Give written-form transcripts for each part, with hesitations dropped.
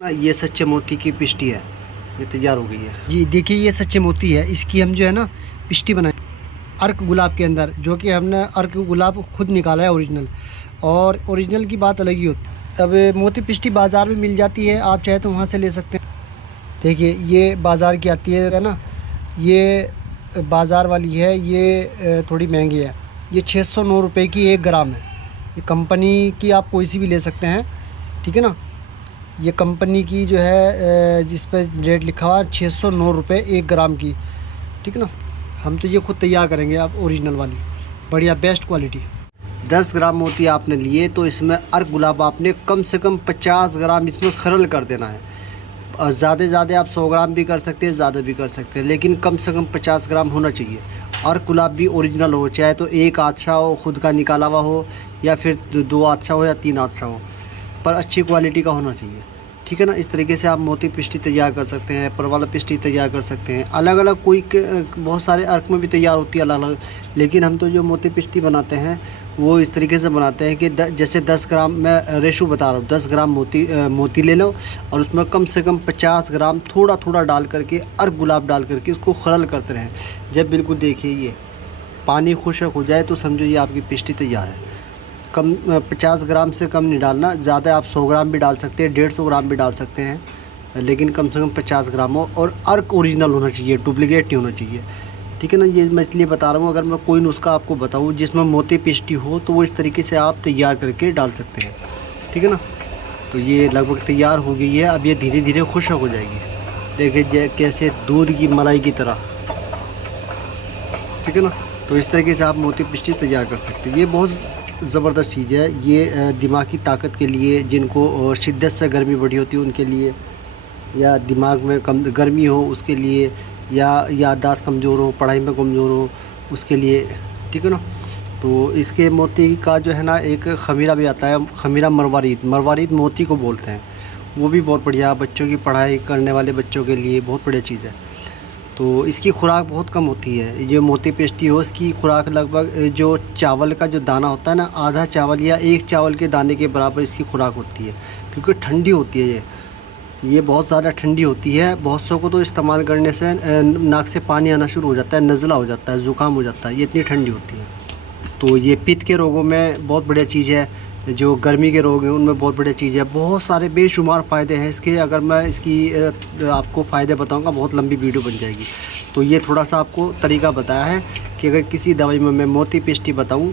ये सच्चे मोती की पिष्टी है, ये तैयार हो गई है जी। देखिए ये सच्चे मोती है, इसकी हम जो है ना पिष्टी बनाए अर्क गुलाब के अंदर, जो कि हमने अर्क गुलाब खुद निकाला है ओरिजिनल। और ओरिजिनल की बात अलग ही होती है। अब मोती पिष्टी बाज़ार में मिल जाती है, आप चाहे तो वहाँ से ले सकते हैं। देखिए ये बाज़ार की आती है ना, ये बाज़ार वाली है, ये थोड़ी महंगी है। ये 609 रुपये की 1 ग्राम है। ये कंपनी की आप कोई सी भी ले सकते हैं, ठीक है ना। ये कंपनी की जो है जिस पर रेट लिखा हुआ 609 रुपये 1 ग्राम की, ठीक है ना। हम तो ये खुद तैयार करेंगे, आप ओरिजिनल वाली बढ़िया बेस्ट क्वालिटी। 10 ग्राम मोती आपने लिए तो इसमें अर्क गुलाब आपने कम से कम 50 ग्राम इसमें खरल कर देना है। और ज़्यादा से ज़्यादा आप 100 ग्राम भी कर सकते हैं, ज़्यादा भी कर सकते हैं, लेकिन कम से कम 50 ग्राम होना चाहिए। अर्क गुलाब भी ओरिजिनल हो, चाहे तो एक आछा हो खुद का निकाला हुआ हो, या फिर 2 आछा हो या 3 आछा हो, पर अच्छी क्वालिटी का होना चाहिए, ठीक है ना। इस तरीके से आप मोती पिष्टी तैयार कर सकते हैं, परवाला पिष्टी तैयार कर सकते हैं। अलग अलग कोई बहुत सारे अर्क में भी तैयार होती है अलग अलग, लेकिन हम तो जो मोती पिष्टी बनाते हैं वो इस तरीके से बनाते हैं कि जैसे 10 ग्राम, मैं रेशो बता रहा हूँ, 10 ग्राम मोती ले लो और उसमें कम से कम 50 ग्राम थोड़ा थोड़ा डाल करके अर्क गुलाब डाल करके उसको खरल करते रहें। जब बिल्कुल देखिए ये पानी खुश्क हो जाए तो समझो ये आपकी पिष्टी तैयार है। कम 50 ग्राम से कम नहीं डालना, ज़्यादा आप 100 ग्राम भी डाल सकते हैं, 150 ग्राम भी डाल सकते हैं, लेकिन कम से कम 50 ग्राम हो। और अर्क ओरिजिनल होना चाहिए, डुप्लीकेट नहीं होना चाहिए, ठीक है ना। ये मैं इसलिए बता रहा हूँ, अगर मैं कोई नुस्खा आपको बताऊँ जिसमें मोती पिष्टी हो तो वो इस तरीके से आप तैयार करके डाल सकते हैं, ठीक है ना। तो ये लगभग तैयार हो गई है, अब ये धीरे धीरे खुश्क हो जाएगी। देखिए कैसे दूध की मलाई की तरह, ठीक है ना। तो इस तरीके से आप मोती पिष्टी तैयार कर सकते हैं। ये बहुत ज़बरदस्त चीज़ है। ये दिमागी ताकत के लिए, जिनको शिद्दत से गर्मी बढ़ी होती है उनके लिए, या दिमाग में कम गर्मी हो उसके लिए, या याददाश्त कमज़ोर हो, पढ़ाई में कमज़ोर हो उसके लिए, ठीक है ना। तो इसके मोती का जो है ना एक खमीरा भी आता है, खमीरा मरवारीद मोती को बोलते हैं। वो भी बहुत बढ़िया, बच्चों की पढ़ाई करने वाले बच्चों के लिए बहुत बढ़िया चीज़ है। तो इसकी खुराक बहुत कम होती है। जो मोती पिष्टी हो इसकी खुराक लगभग जो चावल का जो दाना होता है ना, आधा चावल या 1 चावल के दाने के बराबर इसकी खुराक होती है, क्योंकि ठंडी होती है ये बहुत ज़्यादा ठंडी होती है। बहुत सौ को तो इस्तेमाल करने से नाक से पानी आना शुरू हो जाता है, नज़ला हो जाता है, ज़ुकाम हो जाता है, ये इतनी ठंडी होती है। तो ये पित्त के रोगों में बहुत बढ़िया चीज़ है, जो गर्मी के रोग हैं उनमें बहुत बढ़िया चीज़ है। बहुत सारे बेशुमार फ़ायदे हैं इसके, अगर मैं इसकी आपको फ़ायदे बताऊंगा बहुत लंबी वीडियो बन जाएगी। तो ये थोड़ा सा आपको तरीका बताया है कि अगर किसी दवाई में मैं मोती पिष्टी बताऊं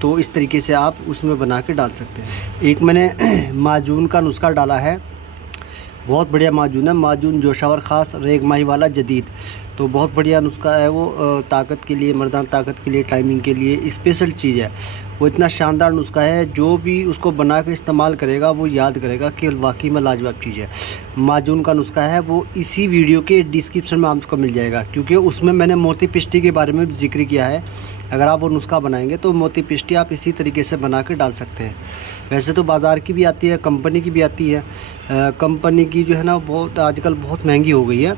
तो इस तरीके से आप उसमें बना के डाल सकते हैं। एक मैंने माजून का नुस्खा डाला है, बहुत बढ़िया माजून है, माजून जोशावर ख़ास रेगमाही वाला जदीद। तो बहुत बढ़िया नुस्खा है वो, ताकत के लिए, मर्दाना ताकत के लिए, टाइमिंग के लिए स्पेशल चीज़ है। वो इतना शानदार नुस्खा है, जो भी उसको बना के इस्तेमाल करेगा वो याद करेगा कि वाकई में लाजवाब चीज़ है। माजून का नुस्खा है वो इसी वीडियो के डिस्क्रिप्शन में आपको मिल जाएगा, क्योंकि उसमें मैंने मोती पिष्टी के बारे में जिक्र किया है। अगर आप वो नुस्खा बनाएंगे तो मोती पिष्टी आप इसी तरीके से बना के डाल सकते हैं। वैसे तो बाज़ार की भी आती है, कंपनी की भी आती है। कंपनी की जो है ना बहुत आजकल बहुत महंगी हो गई है,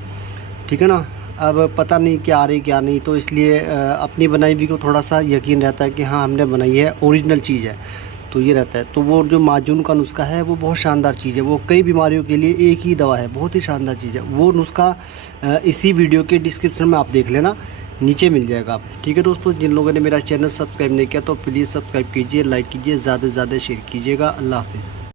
ठीक है ना। अब पता नहीं क्या आ रही क्या नहीं, तो इसलिए अपनी बनाई हुई को थोड़ा सा यकीन रहता है कि हाँ हमने बनाई है, ओरिजिनल चीज़ है, तो ये रहता है। तो वो जो माजून का नुस्खा है वो बहुत शानदार चीज़ है, वो कई बीमारियों के लिए एक ही दवा है, बहुत ही शानदार चीज़ है। वो नुस्खा इसी वीडियो के डिस्क्रिप्शन में आप देख लेना, नीचे मिल जाएगा आप, ठीक है दोस्तों। जिन लोगों ने मेरा चैनल सब्सक्राइब नहीं किया तो प्लीज़ सब्सक्राइब कीजिए, लाइक कीजिए, ज़्यादा से ज़्यादा शेयर कीजिएगा। अल्लाह हाफिज़।